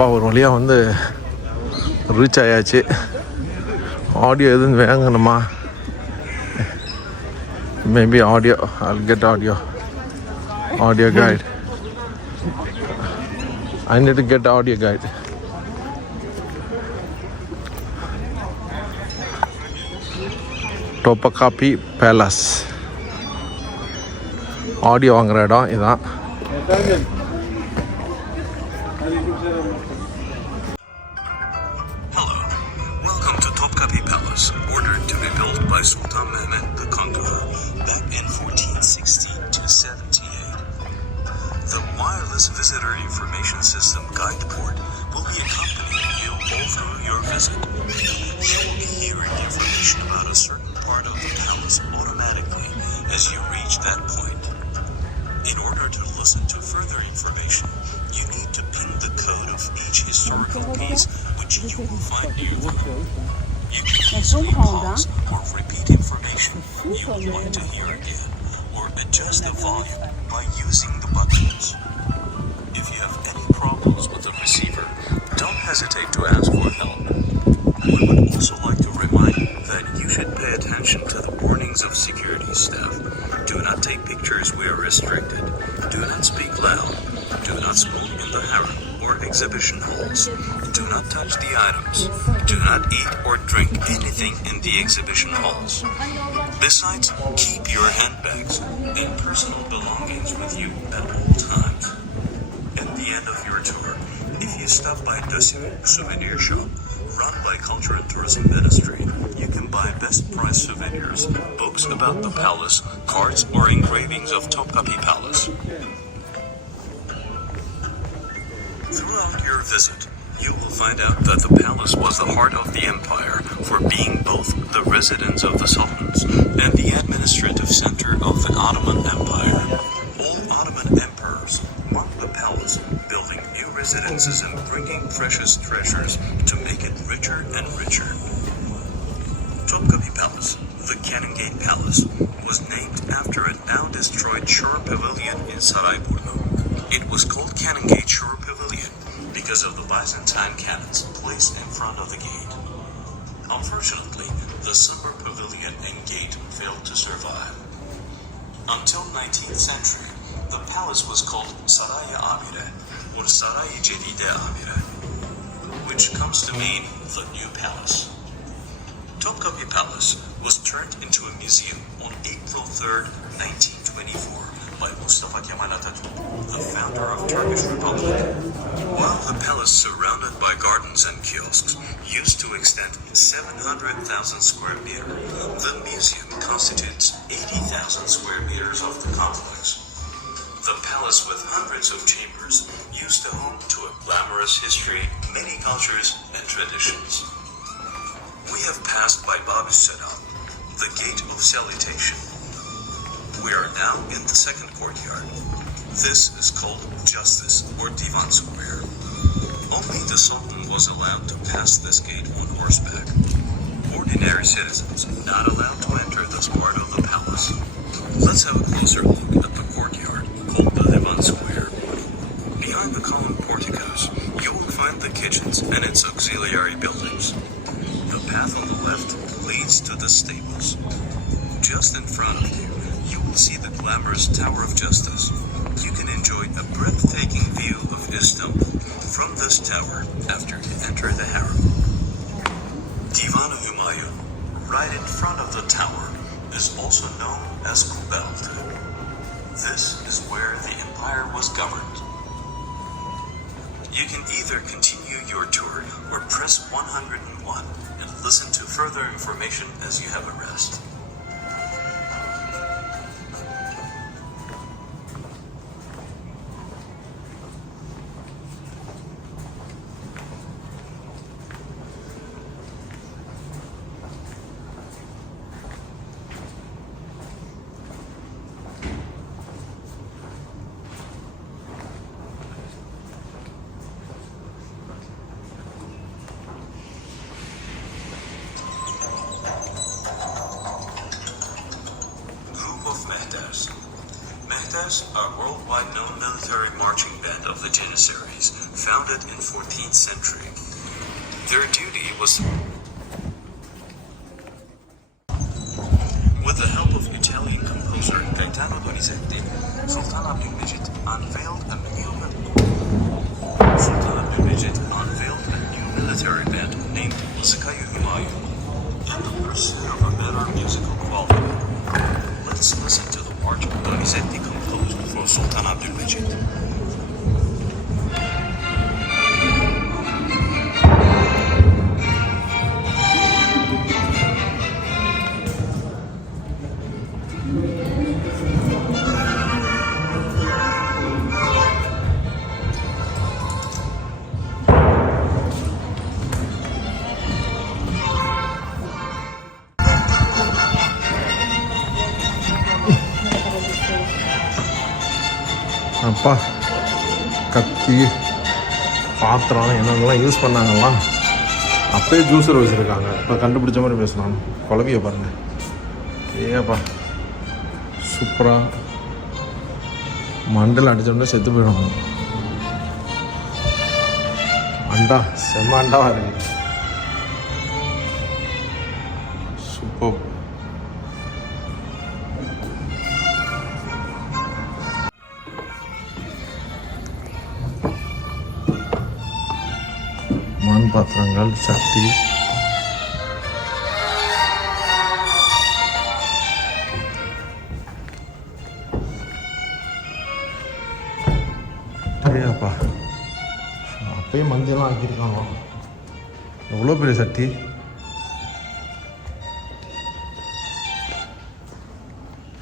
அப்பா ஒரு வழியாக வந்து ரீச் ஆயாச்சு. ஆடியோ எதுன்னு வாங்கணுமா? Maybe audio. I'll get audio guide. I need to get audio guide. Topkapi Palace. Audio வாங்குற இடம் இதான். Hello, welcome to Topkapi Palace, ordered to be built by Sultan Mehmed the Conqueror back in 1460 to 78. The wireless visitor information system guide port will be accompanying you all through your visit. You will be hearing information about a certain part of the palace automatically as you reach that point. In order to listen to further information, you need to pin the code of each historical piece which you will find near you. You can easily pause or repeat information you would like to hear again, or adjust the volume by using the buttons. If you have any problems with the receiver, don't hesitate to ask for help. We would also like to remind you that you should pay attention to the warnings of security staff. Do not take pictures where restricted. Do not speak loud. Do not smoke in the harem or exhibition halls. Do not touch the items. Do not eat or drink anything in the exhibition halls. Besides, keep your handbags and personal belongings with you at all times. At the end of your tour, if you stop by Dosimu souvenir shop, run by Culture and Tourism Ministry, you can buy best price souvenirs, books about the palace, cards or engravings of Topkapi Palace. Throughout your visit, you will find out that the palace was the heart of the empire for being both the residence of the sultans and the administrative center of the Ottoman Empire. All Ottoman emperors marked the palace, building new residences and bringing precious treasures to make it richer and richer. Topkapi Palace, the Cannon Gate Palace, was named after a now-destroyed shore pavilion in Sarayburnu. It was called Cannon Gate Shore Pavilion because of the Byzantine cannons placed in front of the gate. Unfortunately, the summer pavilion and gate failed to survive. Until 19th century, the palace was called Saray-i Amire or Saray-i Cedide Amire, which comes to mean the new palace. Topkapi Palace was turned into a museum on April 3rd, 1924 by Mustafa Kemal Atatürk, the founder of Turkish Republic. While the palace surrounded by gardens and kiosks used to extend 700,000 square meters, the museum constitutes 80,000 square meters of the complex. The palace with hundreds of chambers used to home to a glamorous history, many cultures and traditions. We have passed by Babi Salam, the gate of salutation. We are now in the second courtyard. This is called Justice or Divan Square. Only the Sultan was allowed to pass this gate on horseback. Ordinary citizens are not allowed to enter this part of the palace. Let's have a closer look at the courtyard called the Divan Square. Behind the column porticos, you will find the kitchens and its auxiliary buildings. The path on the left leads to the stables. Just in front of you, you will see the glamorous Tower of Justice. You can enjoy a breathtaking view of Istanbul from this tower after you enter the harem. Divan Humayun, right in front of the tower, is also known as Kubelt. This is where the empire was governed. You can either continue your tour or press 101 and listen to further information as you have a rest. Mehters are worldwide known military marching band of the Janissary. monasteries founded in 14th century. Their duty was with the help of Italian composer Gaetano Donizetti, Sultan Abdülmecit unveiled a new military band named Musikayı Humayun in the pursuit of a better musical quality. Let's listen to the march Donizetti composed for Sultan Abdülmecit. அப்பா கத்தி பாத்திரம் என்னென்னலாம் யூஸ் பண்ணாங்கலாம் அப்போயே ஜூஸர் வச்சுருக்காங்க. இப்போ கண்டுபிடிச்ச மாதிரி பேசலாம். குழம்பிய பாருங்கள். ஏப்பா சூப்பராக மண்டல் அடித்தோம்னா செத்து போயிடும். அண்டா செம்ம அண்டாவாக இருக்கு. சூப்பர். மண் பாத்திரங்கள், சட்டி, அப்பா அப்பயே மஞ்சள்லாம் ஆக்கியிருக்காங்க. எவ்வளோ பெரிய சட்டி.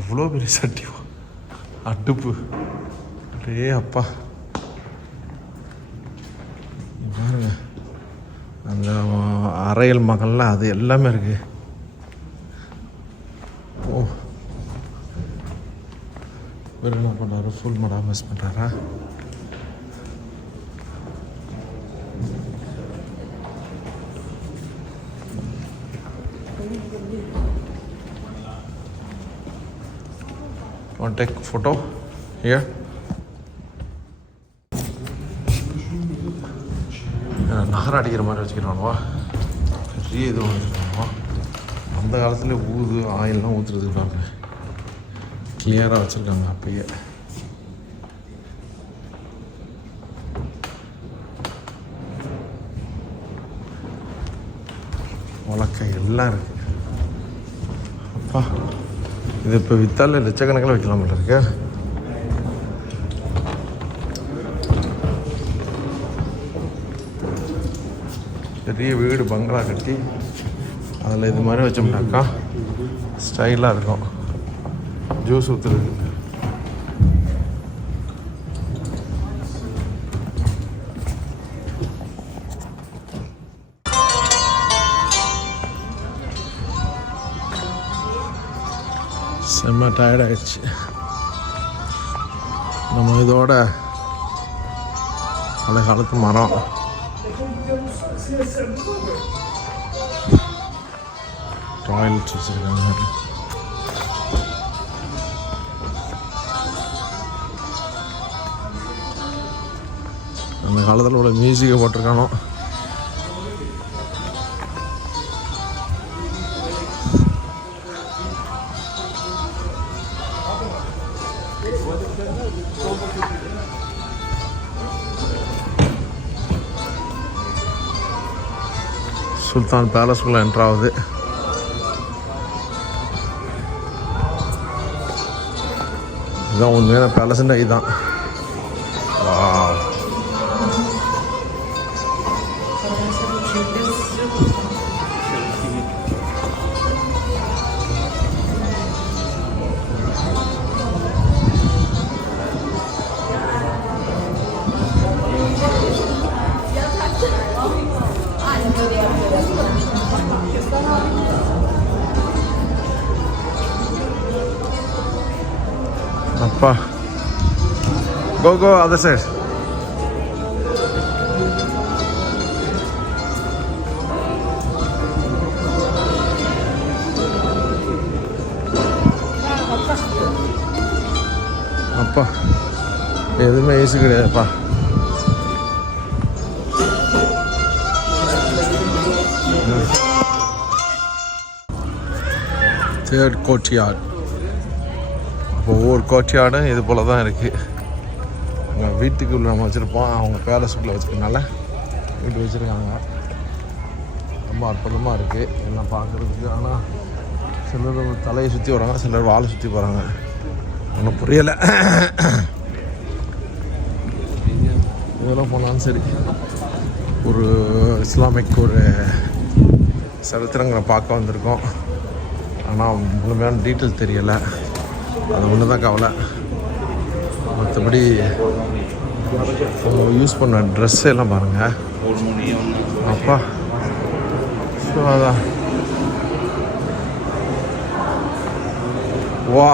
எவ்வளோ பெரிய சட்டி. அடுப்பு. அப்பா பாருங்க. அந்த அறையல் மகள்ல அது எல்லாமே இருக்கு. ஓ இவர் என்ன பண்ணுறாரு? ஃபுல் மடா மிஸ் பண்ணுறாரா? Want to take a photo here? நகரம் அடிக்கிற மாதிரி வச்சுக்கிறானுவா. பெரிய இது வச்சுருக்கானுவா. அந்த காலத்துல ஊது ஆயிலெலாம் ஊற்றுறதுக்காங்க கிளியராக வச்சுருக்காங்க அப்பயே. உலக்கை எல்லாம் இருக்கு. அப்பா இது இப்போ வித்தால லட்சக்கணக்கில் வைக்கலாம் இருக்கு. பெரிய வீடு பங்களா கட்டி அதில் இது மாதிரி வச்சோம்னாக்கா ஸ்டைலாக இருக்கும். ஜூஸ் ஊற்றுறது. செம்ம டயர்ட் ஆயிடுச்சு. நம்ம இதோட பழைய காலத்து மரம் டாய்லெட்ஸ் வச்சுருக்காங்க. அந்த காலத்தில் உள்ள மியூசிக்கை போட்டிருக்கானோ. சுல்தான் பேலஸ்குள்ளே என்ட்ரு ஆகுது. இதுதான் உண்மையான பேலஸ்ன்னா இதுதான். அப்பா go other side. அப்பா எதுவுமே ஈஸி கிடையாதுப்பா. Third courtyard. அப்போ ஒவ்வொரு கோர்ட்யார்டும் இது போல் தான் இருக்குது. அங்கே வீட்டுக்குள்ளே நம்ம வச்சுருப்போம், அவங்க பேலஸுக்குள்ளே வச்சுருக்கனால வீட்டு வச்சுருக்காங்க. ரொம்ப அற்புதமாக இருக்குது எல்லாம் பார்க்குறதுக்கு. ஆனால் சிலர் தலையை சுற்றி வராங்க, சிலர் வாழை சுற்றி போகிறாங்க. ஒன்றும் புரியலை. இதெல்லாம் போனாலும் சரி, ஒரு இஸ்லாமிக் ஒரு சரித்திரங்களை பார்க்க வந்திருக்கோம். ஆனால் முழுமையான டீட்டெயில் தெரியலை. அது ஒன்று தான் கவலை. மற்றபடி அவங்க யூஸ் பண்ண ட்ரெஸ் எல்லாம் பாருங்கள். அப்பா ஸோ அதான் வா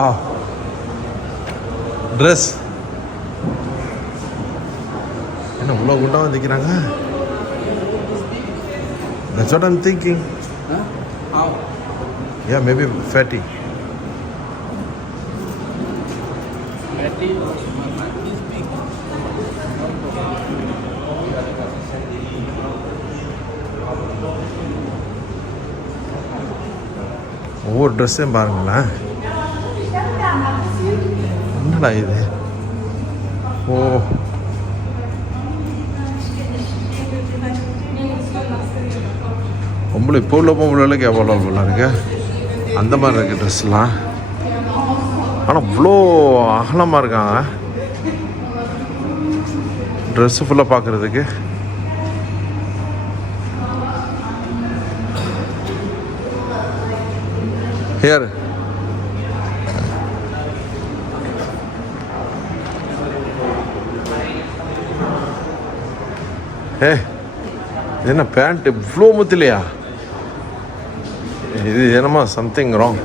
ட்ரெஸ் என்ன இவ்வளோ குண்டாக வந்துக்கிறாங்க. That's what I'm thinking. Huh? How? Yeah, maybe fatty. Fatty? Is big. ஒவ்வொரு ட்ரெஸ்ஸையும் பாருங்களேன். என்னடா இது? ஓ, பொம்பளை இப்போ உள்ள பொம்பளைகளுக்கு எவ்வளோ போல இருக்கு, அந்த மாதிரி இருக்குது ட்ரெஸ்லாம். ஆனால் இவ்வளோ அகலமாக இருக்காங்க ட்ரெஸ்ஸு ஃபுல்லாக பார்க்குறதுக்கு. ஹியர் இது என்ன பேண்ட் இவ்வளோ முத்திலையா? இது என்னமா சம்திங் ராங்.